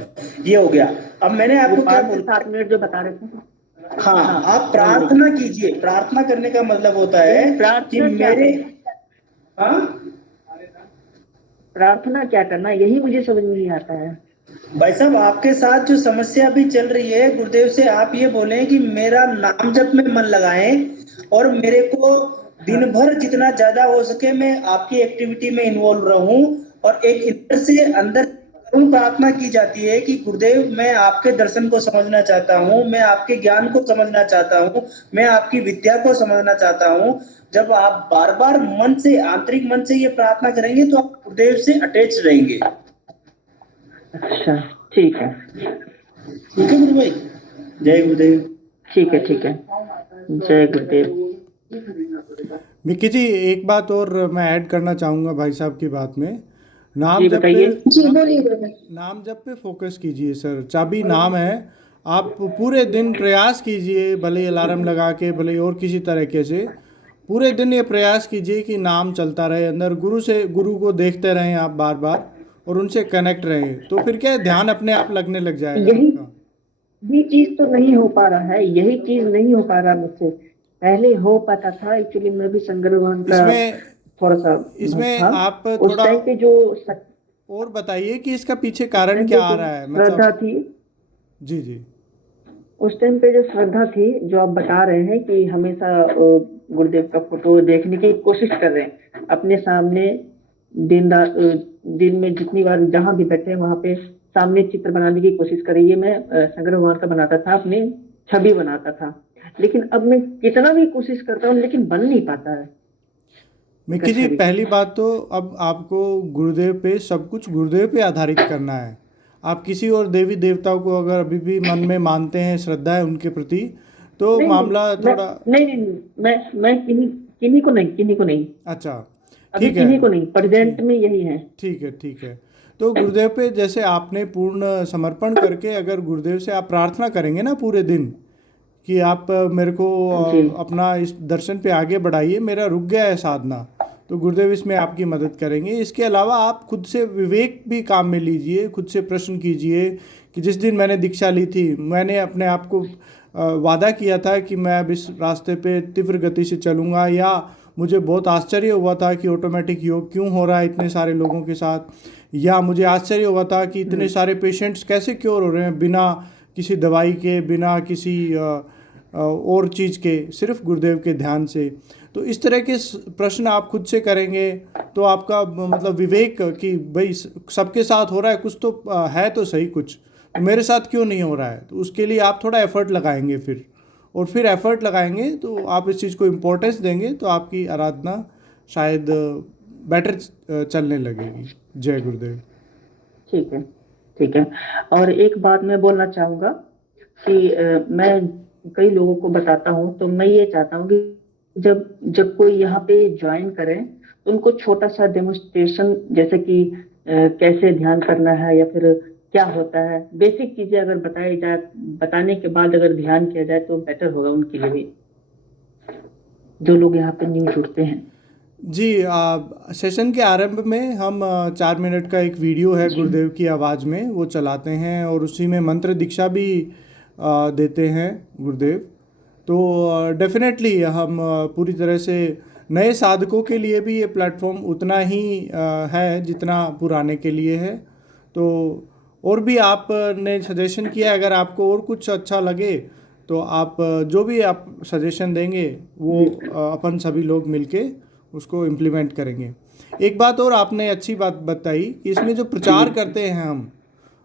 ये हो गया। अब मैंने वो आपको क्या 5 से बोला? 7 मिनट जो बता रहे थे। हाँ, हाँ, आप बोलिए। प्रार्थना कीजिए। प्रार्थना करने का मतलब होता है नहीं, कि प्रार्थना क्या मेरे, करना? हाँ प्रार्थना क्या करना, यही मुझे समझ में नहीं आता है। भाई साहब, आपके साथ जो समस्या अभी चल रही है, गुरुदेव से आप ये बोलें कि मेरा नाम जप में मन लगाएं और मेरे को दिन भर जितना ज्यादा हो सके मैं आपकी एक्टिविटी में इन्वॉल्व रहूं, और एक अंदर से अंदर करुण प्रार्थना की जाती है कि गुरुदेव मैं आपके दर्शन को समझना चाहता हूं, मैं आपके ज्ञान को समझना चाहता हूं, मैं आपकी विद्या को समझना चाहता हूं। जब आप बार बार मन से, आंतरिक मन से ये प्रार्थना करेंगे तो आप गुरुदेव से अटैच रहेंगे। अच्छा, ठीक है। ठीक है गुरु भाई, जय गुरुदेव। ठीक है, जय गुरुदेव। मिक्की जी, एक बात और मैं ऐड करना चाहूँगा भाई साहब की बात में। नाम जी, जप बताइए। पे जी बोलिए गुरु भाई। नाम जप पे फोकस कीजिए सर। चाबी नाम है। आप पूरे दिन प्रयास कीजिए, भले ही अलार्म लगा के, भले ही और किसी तरीके से पूरे दिन ये प्रयास कीजिए कि नाम चलता रहे अंदर। गुरु को देखते रहें आप बार बार, और उनसे कनेक्ट रहें, तो फिर क्या है, ध्यान अपने आप लगने लग जाएगा यही आपका। ये चीज तो नहीं हो पा रहा है, यही चीज नहीं हो पा रहा मुझसे। पहले हो पाता था, एक्चुअली मैं भी शंकर भगवान का इसमें थोड़ा सा भक्त इसमें था। आप उस थोड़ा टाइम पे जो और बताइए कि इसका पीछे उस कारण टाइम क्या पे आ जो रहा है, श्रद्धा मतलब। थी जी जी। उस टाइम पे जो श्रद्धा थी, जो आप बता रहे हैं कि हमेशा गुरुदेव का फोटो देखने की कोशिश कर रहे हैं अपने सामने, दिन में जितनी बार जहां भी बैठे वहां पे सामने चित्र बनाने की कोशिश करी। ये मैं शंकर भगवान का बनाता था, अपनी छवि बनाता था। लेकिन अब मैं कितना भी कोशिश करता हूँ लेकिन बन नहीं पाता है मिक्की जी, छवि। पहली बात तो अब आपको गुरुदेव पे, सब कुछ गुरुदेव पे आधारित करना है। आप किसी और देवी देवताओं को अगर अभी भी मन में मानते हैं, श्रद्धा है उनके प्रति, तो नहीं नहीं, मामला मैं थोड़ा। नहीं, मैं किन्हीं को नहीं, अच्छा, अभी ठीक है। किन्हीं को नहीं, प्रेजेंट ठीक में यही है। ठीक है। तो गुरुदेव पे जैसे आपने पूर्ण समर्पण करके अगर गुरुदेव से आप प्रार्थना करेंगे ना पूरे दिन, कि आप मेरे को जी अपना इस दर्शन पे आगे बढ़ाइए, मेरा रुक गया है साधना, तो गुरुदेव इसमें आपकी मदद करेंगे। इसके अलावा आप खुद से विवेक भी काम में लीजिए, खुद से प्रश्न कीजिए कि जिस दिन मैंने दीक्षा ली थी, मैंने अपने आप को वादा किया था कि मैं अब इस रास्ते पे तीव्र गति से चलूँगा, या मुझे बहुत आश्चर्य हुआ था कि ऑटोमेटिक योग क्यों हो रहा है इतने सारे लोगों के साथ, या मुझे आश्चर्य हुआ था कि इतने सारे पेशेंट्स कैसे क्योर हो रहे हैं बिना किसी दवाई के, बिना किसी और चीज़ के, सिर्फ गुरुदेव के ध्यान से। तो इस तरह के प्रश्न आप खुद से करेंगे तो आपका मतलब विवेक कि भाई सबके साथ हो रहा है कुछ, तो है तो सही कुछ, तो मेरे साथ क्यों नहीं हो रहा है, तो उसके लिए आप थोड़ा एफर्ट लगाएंगे फिर एफर्ट लगाएंगे तो आप इस चीज़ को इम्पोर्टेंस देंगे, तो आपकी आराधना शायद बेटर चलने लगेगी। जय गुरुदेव। ठीक है। और एक बात मैं बोलना चाहूँगा कि मैं कई लोगों को बताता हूँ, तो मैं ये चाहता हूँ कि जब कोई यहाँ पे ज्वाइन करे तो उनको छोटा सा डेमोन्स्ट्रेशन, जैसे कि कैसे ध्यान करना है या फिर क्या होता है, बेसिक चीजें अगर बताने के बाद अगर ध्यान किया जाए तो बेटर होगा उनके लिए भी, जो लोग यहाँ पे न्यू जुड़ते हैं। जी, सेशन के आरंभ में हम 4 मिनट का एक वीडियो है गुरुदेव की आवाज़ में, वो चलाते हैं, और उसी में मंत्र दीक्षा भी देते हैं गुरुदेव। तो डेफिनेटली हम पूरी तरह से नए साधकों के लिए भी ये प्लेटफॉर्म उतना ही है जितना पुराने के लिए है। तो और भी आपने सजेशन किया, अगर आपको और कुछ अच्छा लगे तो आप जो भी आप सजेशन देंगे वो अपन सभी लोग मिलके उसको इम्प्लीमेंट करेंगे। एक बात और आपने अच्छी बात बताई कि इसमें जो प्रचार करते हैं हम,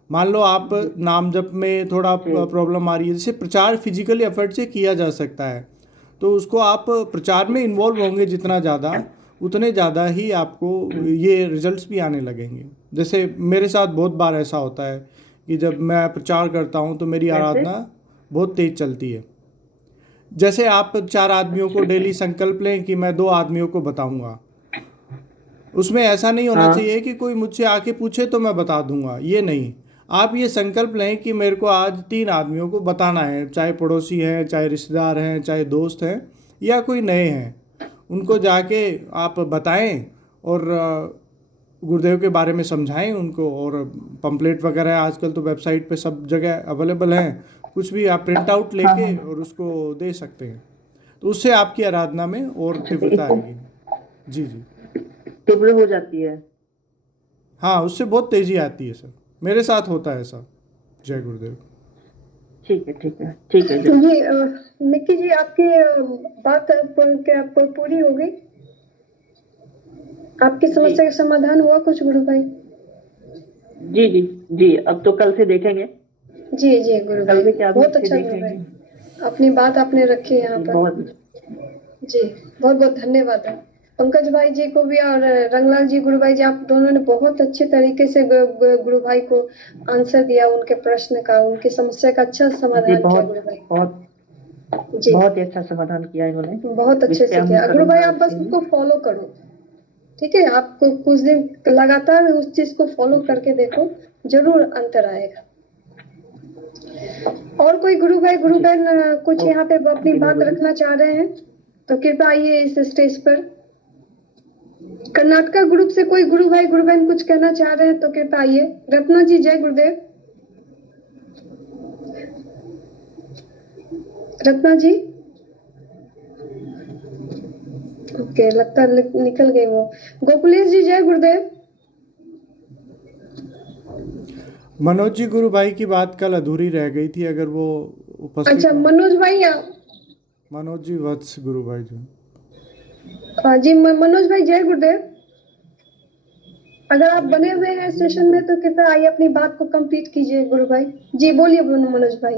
मान लो आप नाम जप में थोड़ा प्रॉब्लम आ रही है, जैसे प्रचार फिजिकली एफर्ट से किया जा सकता है, तो उसको आप प्रचार में इन्वॉल्व होंगे जितना ज़्यादा, उतने ज़्यादा ही आपको ये रिजल्ट्स भी आने लगेंगे। जैसे मेरे साथ बहुत बार ऐसा होता है कि जब मैं प्रचार करता हूँ तो मेरी आराधना बहुत तेज़ चलती है। जैसे आप 4 आदमियों को डेली संकल्प लें कि मैं 2 आदमियों को बताऊंगा, उसमें ऐसा नहीं होना चाहिए कि कोई मुझसे आके पूछे तो मैं बता दूंगा, ये नहीं। आप ये संकल्प लें कि मेरे को आज 3 आदमियों को बताना है, चाहे पड़ोसी हैं, चाहे रिश्तेदार हैं, चाहे दोस्त हैं, या कोई नए हैं, उनको जाके आप बताएं और गुरुदेव के बारे में समझाएं उनको। और पंपलेट वगैरह आजकल तो वेबसाइट पे सब जगह अवेलेबल हैं, कुछ भी आप प्रिंट आउट लेके और उसको दे सकते हैं, तो उससे आपकी आराधना में और तीव्रता आएगी। जी जी, तीव्र हो जाती है। हाँ, उससे बहुत तेजी आती है सर, मेरे साथ होता है ऐसा। जय गुरुदेव। ठीक है ठीक है ठीक है। जी निक्की जी, आपकी बात क्या पूरी हो गई? आपकी समस्या का समाधान हुआ कुछ गुरु भाई? जी जी जी, अब तो कल से देखेंगे। जी जी गुरु कल भाई, से क्या बहुत अच्छा गुरु भाई, अपनी बात आपने रखी यहाँ पर। बहुत जी बहुत बहुत धन्यवाद है पंकज भाई जी को भी और रंगलाल जी, गुरु भाई जी, आप दोनों ने बहुत अच्छे तरीके से गुरु भाई को आंसर दिया, उनके प्रश्न का, उनकी समस्या का अच्छा जी, समाधान किया बहुत गुरु भाई। बहुत जी बहुत ही अच्छा समाधान किया इन्होंने। बहुत अच्छे से किया गुरु भाई, आप बस उसको फॉलो करो, ठीक है? आपको कुछ दिन लगातार उस चीज को फॉलो करके देखो, जरूर अंतर आएगा। और कोई गुरु भाई गुरु बहन कुछ यहाँ पे अपनी बात रखना चाह रहे हैं तो कृपया आइए इस स्टेज पर। कर्नाटका ग्रुप से कोई गुरु भाई गुरु बहन कुछ कहना चाह रहे हैं तो कृपया आइए। रत्ना जी, जय गुरुदेव। रत्ना जी, ओके, लगता है निकल गई वो। गोकुलेश जी, जय गुरुदेव। मनोज जी, गुरु भाई की बात कल अधूरी रह गई थी, अगर वो उपस्थित अच्छा हो। मनोज भाई मनोज जी वत्स गुरु भाई जी। जी मनोज भाई, जय गुरुदेव। अगर आप बने हुए हैं सेशन में तो कृपया आइए, अपनी बात को कंप्लीट कीजिए गुरु भाई। जी बोलिए मनोज भाई।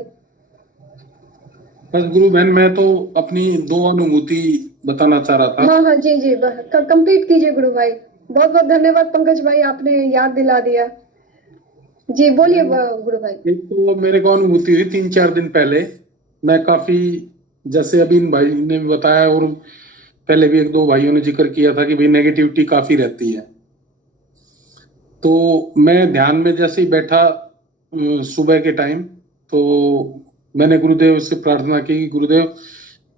बस गुरु बहन, मैं तो अपनी दो अनुभूति बताना चाह रहा था। हाँ हाँ जी जी, कंप्लीट कीजिए गुरु भाई। बहुत बहुत धन्यवाद पंकज भाई, आपने याद दिला दिया। जी बोलिए गुरु भाई। एक तो मेरे को अनुभूति हुई 3-4 दिन पहले। मैं काफी, जैसे अभी इन भाई ने भी बताया और पहले भी 1-2 भाइयों ने जिक्र किया था कि भाई नेगेटिविटी काफी रहती है। तो मैं ध्यान में जैसे ही बैठा सुबह के टाइम, तो मैंने गुरुदेव से प्रार्थना की कि गुरुदेव,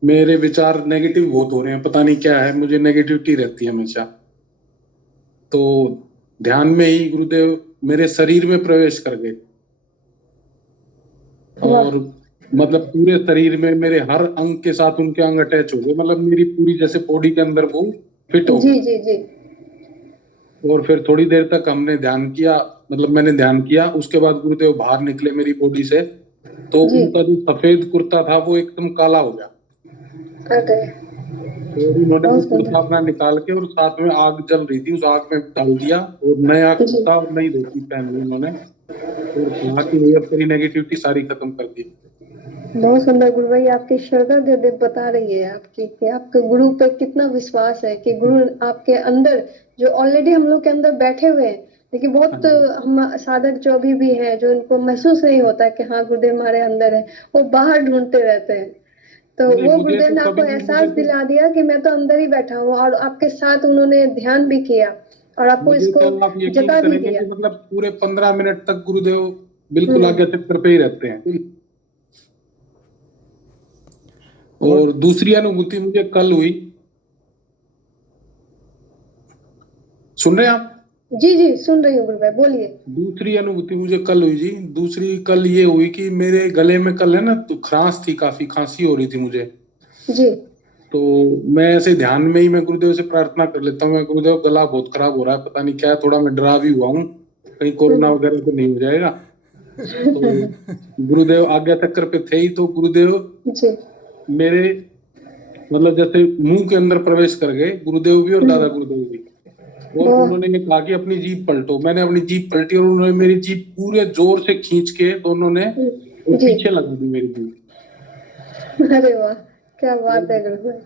मेरे विचार नेगेटिव बहुत हो रहे हैं, पता नहीं क्या है, मुझे नेगेटिविटी रहती है हमेशा। तो ध्यान में ही गुरुदेव मेरे शरीर में प्रवेश कर गए और मतलब पूरे शरीर में मेरे हर अंग के साथ उनके अंग अटैच हो गए, मतलब मेरी पूरी जैसे बॉडी के अंदर वो फिट हो गए। जी जी जी। और फिर थोड़ी देर तक हमने ध्यान किया, मतलब मैंने ध्यान किया, उसके बाद गुरुदेव बाहर निकले मेरी बॉडी से, तो उनका जो सफेद कुर्ता था वो एकदम काला हो गया। और उन्होंने वो कुर्ता अपना निकाल के और साथ में आग जल रही थी, उस आग में डाल दिया और नया कुर्ता और नई धोती पहन ली उन्होंने, और कहा कि भैया तेरी नेगेटिविटी सारी खत्म कर दी। बहुत सुंदर गुरु भाई, आपकी श्रद्धा बता रही है आपकी कि आपके गुरु पे कितना विश्वास है, कि गुरु आपके अंदर जो ऑलरेडी हम लोग के अंदर बैठे हुए हैं, लेकिन बहुत हम साधक जो अभी भी हैं, जो इनको महसूस नहीं होता है कि हाँ गुरुदेव हमारे अंदर है, वो बाहर ढूंढते रहते हैं। तो वो गुरुदेव ने आपको एहसास दिला दिया कि मैं तो अंदर ही बैठा हूँ, और आपके साथ उन्होंने ध्यान भी किया और आपको इसको आप यकीन जता भी करेंगे दिया। कि मतलब पूरे 15 मिनट तक गुरुदेव बिल्कुल आगे चक्कर पे ही रहते हैं। और दूसरी अनुभूति मुझे कल हुई, सुन रहे हैं आप? जी जी सुन रही हूँ गुरु भाई, बोलिए। दूसरी अनुभूति मुझे कल हुई जी। दूसरी कल ये हुई कि मेरे गले में कल है ना, तो खरांस थी, काफी खांसी हो रही थी मुझे जी। तो मैं ऐसे ध्यान में ही मैं गुरुदेव से प्रार्थना कर लेता हूँ, मैं गुरुदेव गला बहुत खराब हो रहा है, पता नहीं क्या है, थोड़ा मैं डरा भी हुआ हूँ कहीं कोरोना वगैरह तो नहीं हो जाएगा। तो गुरुदेव आज्ञा चक्कर पे थे ही, तो गुरुदेव जी। मेरे मतलब जैसे मुंह के अंदर प्रवेश कर गए, गुरुदेव भी और दादा गुरुदेव भी, और उन्होंने ये कहा कि अपनी जीभ पलटो। मैंने अपनी जीभ पलटी और उन्होंने मेरी जीभ पूरे जोर से खींच के दोनों ने और पीछे लगा दी मेरी जीभ। अरे वाह, क्या बात है गुरु भाई।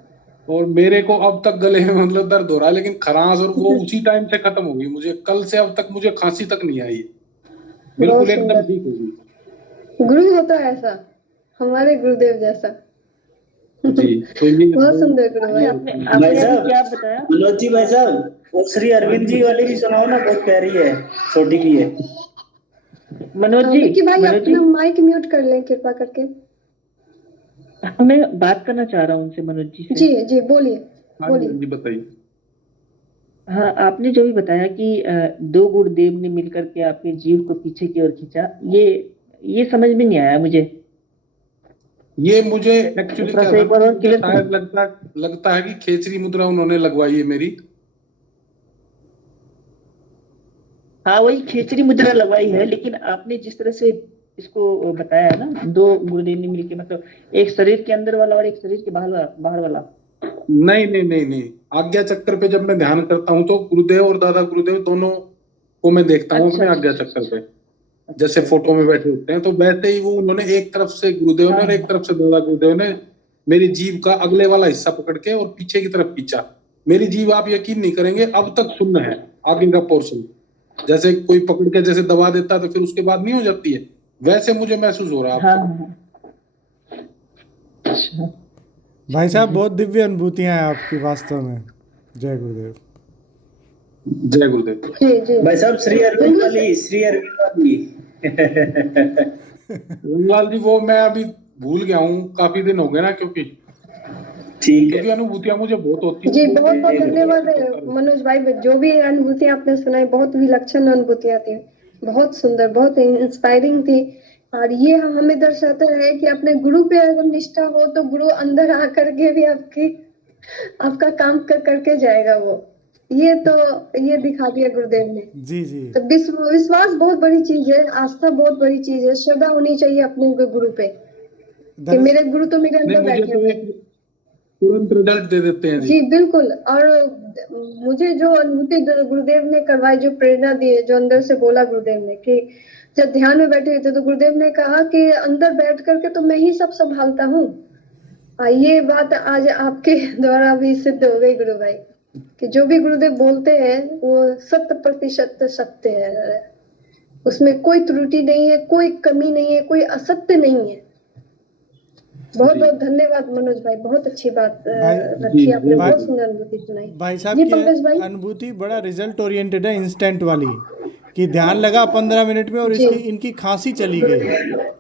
और मेरे को अब तक गले में मतलब दर्द हो रहा है, लेकिन खरांस और वो उसी टाइम से खत्म हो गई। मुझे कल से अब तक मुझे खांसी तक नहीं आई, बिल्कुल एकदम ठीक हो गई। गुरु होता है ऐसा, हमारे गुरुदेव जैसा। जी, तो ये बहुत सुंदर गुरु भाई। भाई साहब, क्या बताया मनोज जी भाई साहब, वो श्री अरविंद जी वाली भी सुनाओ ना, बहुत प्यारी है, छोटी भी है। मनोज जी? विक्की भाई मनोज जी, अपना माइक म्यूट कर लें कृपा करके। मैं बात करना चाह रहा हूँ उनसे, मनोज जी से। जी जी बोलिए। हाँ जी, बोलिए। हाँ जी, बताइए। हाँ, आपने जो भी बताया कि दो गुरुदेव ने मिलकर के आपके जीव को पीछे की ओर खींचा, ये समझ में नहीं आया मुझे। ये मुझे तो एक्चुअली थोड़ा क्या सा था एक ना, बार और मुझे क्लियर शायद लगता है कि खेचरी मुद्रा उन्होंने लगवाई है मेरी। हाँ, वही खेचरी मुद्रा लगवाई है, लेकिन आपने जिस तरह से इसको बताया है ना, दो गुरुदेव ने मिलके, मतलब एक शरीर के अंदर वाला और एक शरीर के बाहर वाला। नहीं नहीं नहीं नहीं, आज्ञा चक्र पे जब मैं ध्यान करता हूँ तो गुरुदेव और दादा गुरुदेव दोनों को मैं देखता हूँ अच्छा अपने आज्ञा अच्छा चक्र पे। जैसे अच्छा। फोटो में बैठे होते हैं, तो वैसे ही वो उन्होंने एक तरफ से गुरुदेव ने हाँ और एक तरफ से दादा गुरुदेव ने मेरी जीभ का अगले वाला हिस्सा पकड़ के और पीछे की तरफ खींचा। मेरी जीभ, आप यकीन नहीं करेंगे, अब तक शून्य है, आगे का पोर्शन। जैसे कोई पकड़ के जैसे दबा देता तो फिर उसके बाद नहीं हो जाती है, वैसे मुझे महसूस हो रहा है अब हाँ तक। हाँ हाँ। अच्छा। भाई साहब बहुत दिव्य अनुभूतियां हैं आपकी वास्तव में। जय गुरुदेव। जय गुरुदेव। जी जी। भाई साहब श्री अरविंद हिंदू वाली, श्री अरविंद वाली। रंगलाल जी, वो मैं अभी भूल गया हूँ, काफी दिन हो गए ना, क्योंकि ठीक है। अनुभूतियां मुझे बहुत होती है, जी, वो बहुत बहुत मैं धन्यवाद होता रहता है। मनोज भाई, जो भी अनुभूतियां आपने सुनाई बहुत विलक्षण अनुभूतियां थी, बहुत सुंदर, बहुत इंस्पायरिंग थी। और ये हमें दर्शाता है कि अपने गुरु पे अगर निष्ठा हो तो गुरु अंदर आकर के भी आपका काम करके जाएगा वो। ये दिखा दिया गुरुदेव ने। जी जी। तो विश्वास बहुत बड़ी चीज है, आस्था बहुत बड़ी चीज है, श्रद्धा होनी चाहिए अपने गुरु पे कि दरअसल मेरे गुरु तो मेरे नहीं, अंदर मुझे बैठे तो हुए एक हैं। तुरंत रिजल्ट दे देते हैं जी। जी बिल्कुल। और मुझे जो अनुभूति गुरुदेव ने करवाई, जो प्रेरणा दी है, जो अंदर से बोला गुरुदेव ने कि जब ध्यान में बैठे हुए थे तो गुरुदेव ने कहा कि अंदर बैठ करके तो मैं ही सब संभालता हूँ। ये बात आज आपके द्वारा भी सिद्ध हो गई गुरु भाई, कि जो भी गुरुदेव बोलते हैं वो 100% सत्य है, उसमें कोई त्रुटि नहीं है, कोई कमी नहीं है, कोई असत्य नहीं है। बहुत जी बहुत धन्यवाद मनोज भाई, बहुत अच्छी बात भाई रखी जी आपने, भाई बहुत सुंदर अनुभूति सुनाई। भाई साहब जी की पंकज भाई। अनुभूति बड़ा रिजल्ट ओरिएंटेड है, इंस्टेंट वाली, कि ध्यान लगा 15 मिनट में और जी इनकी खांसी चली गई।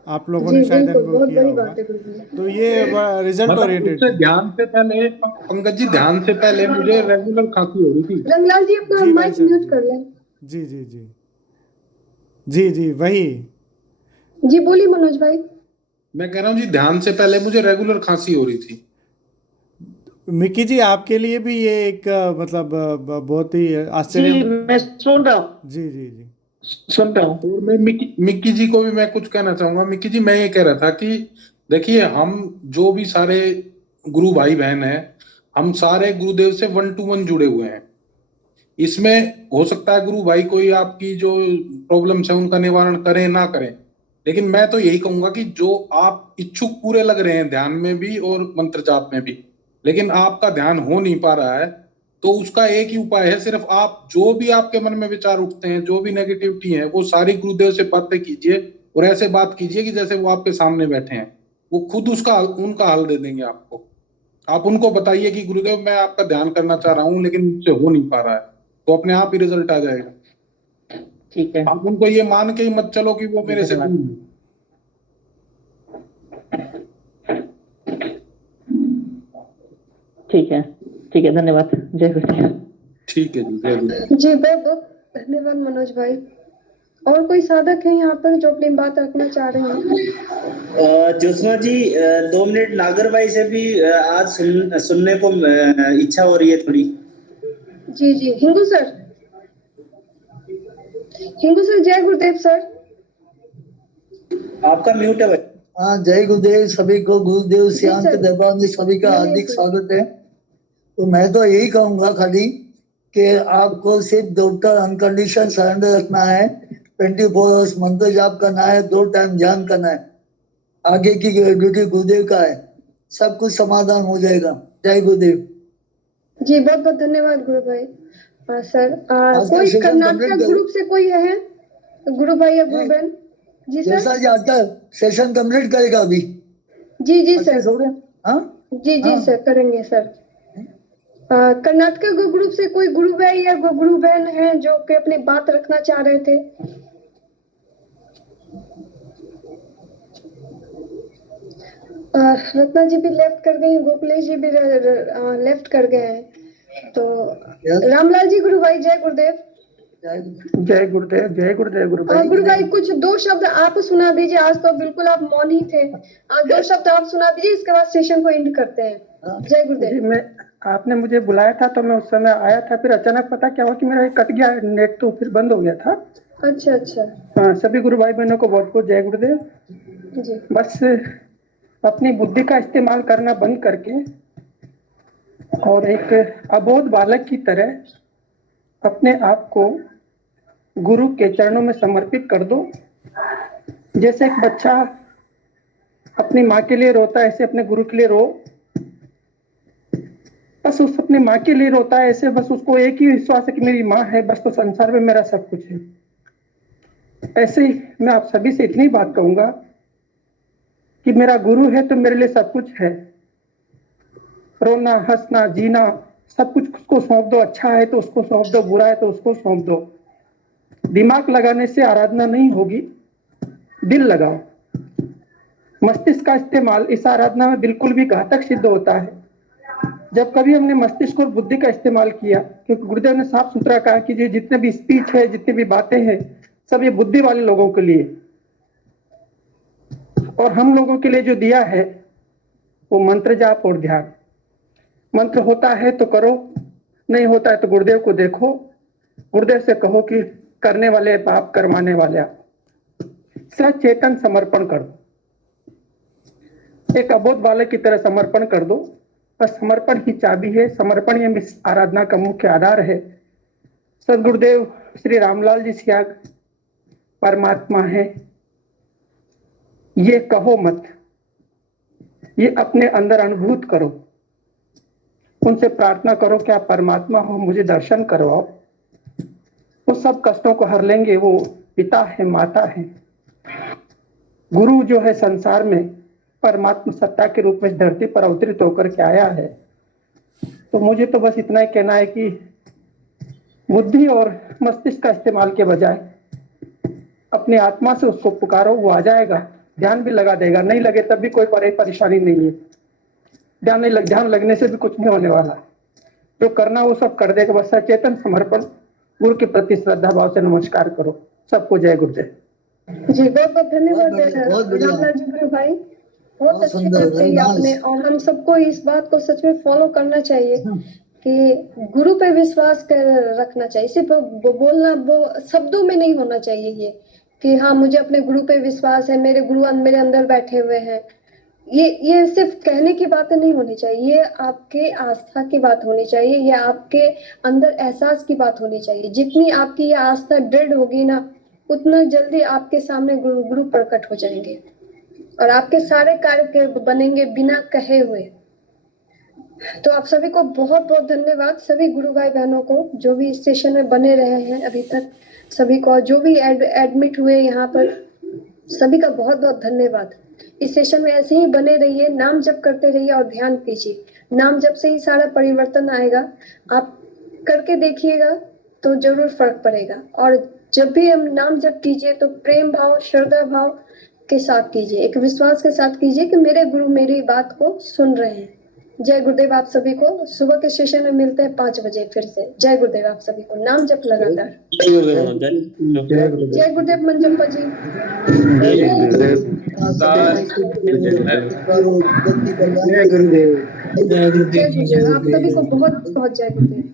आप लोगों जी ने शायद बिल्कुल, अनुभव बहुत किया बड़ी होगा। बात है गुरु जी। तो ये बड़ा रिजल्ट मतलब ओरिएंटेड उससे थी। ध्यान से पहले, पंकज जी, ध्यान से पहले मुझे रेगुलर खांसी हो रही थी। रंगलाल जी अपना जी भाई माइक साहब म्यूट जी। कर लें। जी जी जी। जी जी वही। जी बोलिए मनोज भाई। मैं कह रहा हूँ जी, ध्यान से पहले मुझे रेगुलर खांसी हो रही थी। मिक्की जी आपके लिए भी ये एक मतलब बहुत ही जी, आश्चर्य। मैं सुन रहा हूँ, जी जी जी। सुन रहा हूँ। और मैं मिक्की जी को भी मैं कुछ कहना चाहूंगा। मिक्की जी, मैं ये कह रहा था कि देखिए, हम जो भी सारे गुरु भाई बहन हैं, हम सारे गुरुदेव से 1 to 1 जुड़े हुए हैं। इसमें हो सकता है गुरु भाई कोई आपकी जो प्रॉब्लम्स है उनका निवारण करें ना करें, लेकिन मैं तो यही कहूंगा कि जो आप इच्छुक पूरे लग रहे हैं ध्यान में भी और मंत्र जाप में भी, लेकिन आपका ध्यान हो नहीं पा रहा है, तो उसका एक ही उपाय है, सिर्फ आप जो भी आपके मन में विचार उठते हैं, जो भी नेगेटिविटी है, वो सारी गुरुदेव से बातें कीजिए और ऐसे बात कीजिए कि जैसे वो आपके सामने बैठे हैं। वो खुद उनका हल दे देंगे आपको। आप उनको बताइए कि गुरुदेव, मैं आपका ध्यान करना चाह रहा हूँ लेकिन मुझसे हो नहीं पा रहा है, तो अपने आप ही रिजल्ट आ जाएगा। ठीक है। आप उनको ये मान के ही मत चलो कि वो जी, मेरे से धन्यवाद। दूर है। ठीक है, ठीक है, धन्यवाद। जय गुरुदेव। ठीक है जी, जय गुरुदेव। जी बहुत बहुत धन्यवाद मनोज भाई। और कोई साधक है यहाँ पर जो अपनी बात रखना चाह रहे हैं? ज्योत्सना जी, 2 मिनट नागर भाई से भी आज सुनने को इच्छा हो रही है थोड़ी। जी जी हिंगू सर, हिंगू सर, जय गुरुदेव सर। आपका म्यूट है भाई। हाँ, जय गुरुदेव सभी को, गुरुदेव जी श्याम के सर, दरबार में सभी का बोलिए हार्दिक सर। स्वागत है। तो मैं तो यही कहूंगा खाली कि आपको सिर्फ 2 अनकंडीशन सरेंडर रखना है, 24 आवर्स मंत्र जाप करना है, 2 टाइम ध्यान करना है। आगे की ड्यूटी गुरुदेव का है, सब कुछ समाधान हो जाएगा। जय गुरुदेव। जी बहुत बहुत धन्यवाद गुरु भाई। सर आज का कोई सेशन कंप्लीट कर्नाटक कर, ग्रुप से कोई है गुरु भाई या गुरु बहन? जी सर। जैसा जी आता सेशन कंप्लीट करेगा अभी। जी जी सर। 25 हो गए। हाँ जी जी हाँ, सर, करेंगे सर। कर्नाटक ग्रुप से कोई गुरु भाई या गुरु बहन है जो कि अपनी बात रखना चाह रहे थे? रत्ना जी भी लेफ्ट कर गई, गोखलेश जी भी लेफ्ट कर गए हैं। तो रामलाल जी, गुरु भाई, जय गुरुदेव। जय गुरुदेव, जय गुरुदेव गुरु भाई। गुरु भाई कुछ 2 शब्द आप सुना दीजिए, आज तो बिल्कुल आप मौन ही थे। 2 शब्द आप सुना दीजिए, इसके बाद सेशन को एंड करते हैं। जय गुरुदेव। मैं आपने मुझे बुलाया था तो मैं उस समय आया था, फिर अचानक पता क्या हुआ कि मेरा कट गया नेट, तो फिर बंद हो गया था। अच्छा अच्छा। हाँ, सभी गुरु भाई बहनों को बहुत बहुत जय गुरुदेव जी। बस अपनी बुद्धि का इस्तेमाल करना बंद करके और एक अबोध बालक की तरह अपने आप को गुरु के चरणों में समर्पित कर दो। जैसे एक बच्चा अपनी माँ के लिए रोता है, ऐसे अपने गुरु के लिए रो। बस उस अपनी माँ के लिए रोता है ऐसे, बस उसको एक ही विश्वास है कि मेरी माँ है बस, तो संसार में मेरा सब कुछ है। ऐसे ही मैं आप सभी से इतनी बात कहूंगा कि मेरा गुरु है तो मेरे लिए सब कुछ है। रोना, हंसना, जीना, सब कुछ उसको सौंप दो। अच्छा है तो उसको सौंप दो, बुरा है तो उसको सौंप दो। दिमाग लगाने से आराधना नहीं होगी, दिल लगाओ। मस्तिष्क का इस्तेमाल इस आराधना में बिल्कुल भी घातक सिद्ध होता है। जब कभी हमने मस्तिष्क और बुद्धि का इस्तेमाल किया, क्योंकि गुरुदेव ने साफ सुथरा कहा कि ये जितने भी स्पीच है, जितनी भी बातें हैं, सब ये बुद्धि वाले लोगों के लिए, और हम लोगों के लिए जो दिया है वो मंत्र जाप और ध्यान। मंत्र होता है तो करो, नहीं होता है तो गुरुदेव को देखो, गुरुदेव से कहो कि करने वाले पाप, करवाने वाले आप। सचेतन समर्पण कर दो, एक अबोध बालक की तरह समर्पण कर दो। बस समर्पण ही चाबी है, समर्पण ही इस आराधना का मुख्य आधार है। सदगुरुदेव श्री रामलाल जी सियाग परमात्मा है, ये कहो मत, ये अपने अंदर अनुभूत करो। उनसे प्रार्थना करो कि आप परमात्मा हो, मुझे दर्शन करवाओ। वो सब कष्टों को हर लेंगे। वो पिता है, माता है। गुरु जो है संसार में परमात्मा सत्ता के रूप में इस धरती पर अवतरित होकर के आया है। तो मुझे तो बस इतना ही कहना है कि बुद्धि और मस्तिष्क का इस्तेमाल के बजाय अपनी आत्मा से उसको पुकारो, वो आ जाएगा। ध्यान भी लगा देगा, नहीं लगे तब भी कोई परेशानी नहीं है। ध्यान लगने से भी कुछ नहीं होने वाला। जो करना वो सब कर देगा। बस सचेतन समर्पण, गुरु के प्रति श्रद्धा भाव से नमस्कार करो। सबको जय गुरुदेव। जी, बहुत बहुत धन्यवाद बहुत बढ़िया। रामलाल जी गुरु भाई, बहुत अच्छी सुंदर, बात कही very आपने। nice। और हम सबको इस बात को सच में फॉलो करना चाहिए कि गुरु पे विश्वास कर रखना चाहिए। सिर्फ बोलना, वो शब्दों में नहीं होना चाहिए ये कि हाँ मुझे अपने गुरु पे विश्वास है, मेरे गुरु मेरे अंदर बैठे हुए हैं। ये सिर्फ कहने की बातें नहीं होनी चाहिए, ये आपके आस्था की बात होनी चाहिए, ये आपके अंदर एहसास की बात होनी चाहिए। जितनी आपकी ये आस्था दृढ़ होगी ना, उतना जल्दी आपके सामने गुरु प्रकट हो जाएंगे और आपके सारे कार्य बनेंगे बिना कहे हुए। तो आप सभी को बहुत बहुत धन्यवाद, सभी गुरु भाई बहनों को जो भी इस सेशन में बने रहे हैं अभी तक, सभी को जो भी एडमिट हुए यहाँ पर, सभी का बहुत बहुत धन्यवाद। इस सेशन में ऐसे ही बने रहिए, नाम जप करते रहिए और ध्यान कीजिए। नाम जप से ही सारा परिवर्तन आएगा। आप करके देखिएगा तो जरूर फर्क पड़ेगा। और जब भी हम नाम जप कीजिए तो प्रेम भाव, श्रद्धा भाव के साथ कीजिए, एक विश्वास के साथ कीजिए कि मेरे गुरु मेरी बात को सुन रहे हैं। जय गुरुदेव। आप सभी को सुबह के सेशन में मिलते हैं 5 बजे फिर से। जय गुरुदेव आप सभी को। नाम जप लगातार। जय गुरुदेव मंजप्पा जी। जय गुरुदेव। जय गुरुदेव। आप सभी को बहुत बहुत जय गुरुदेव।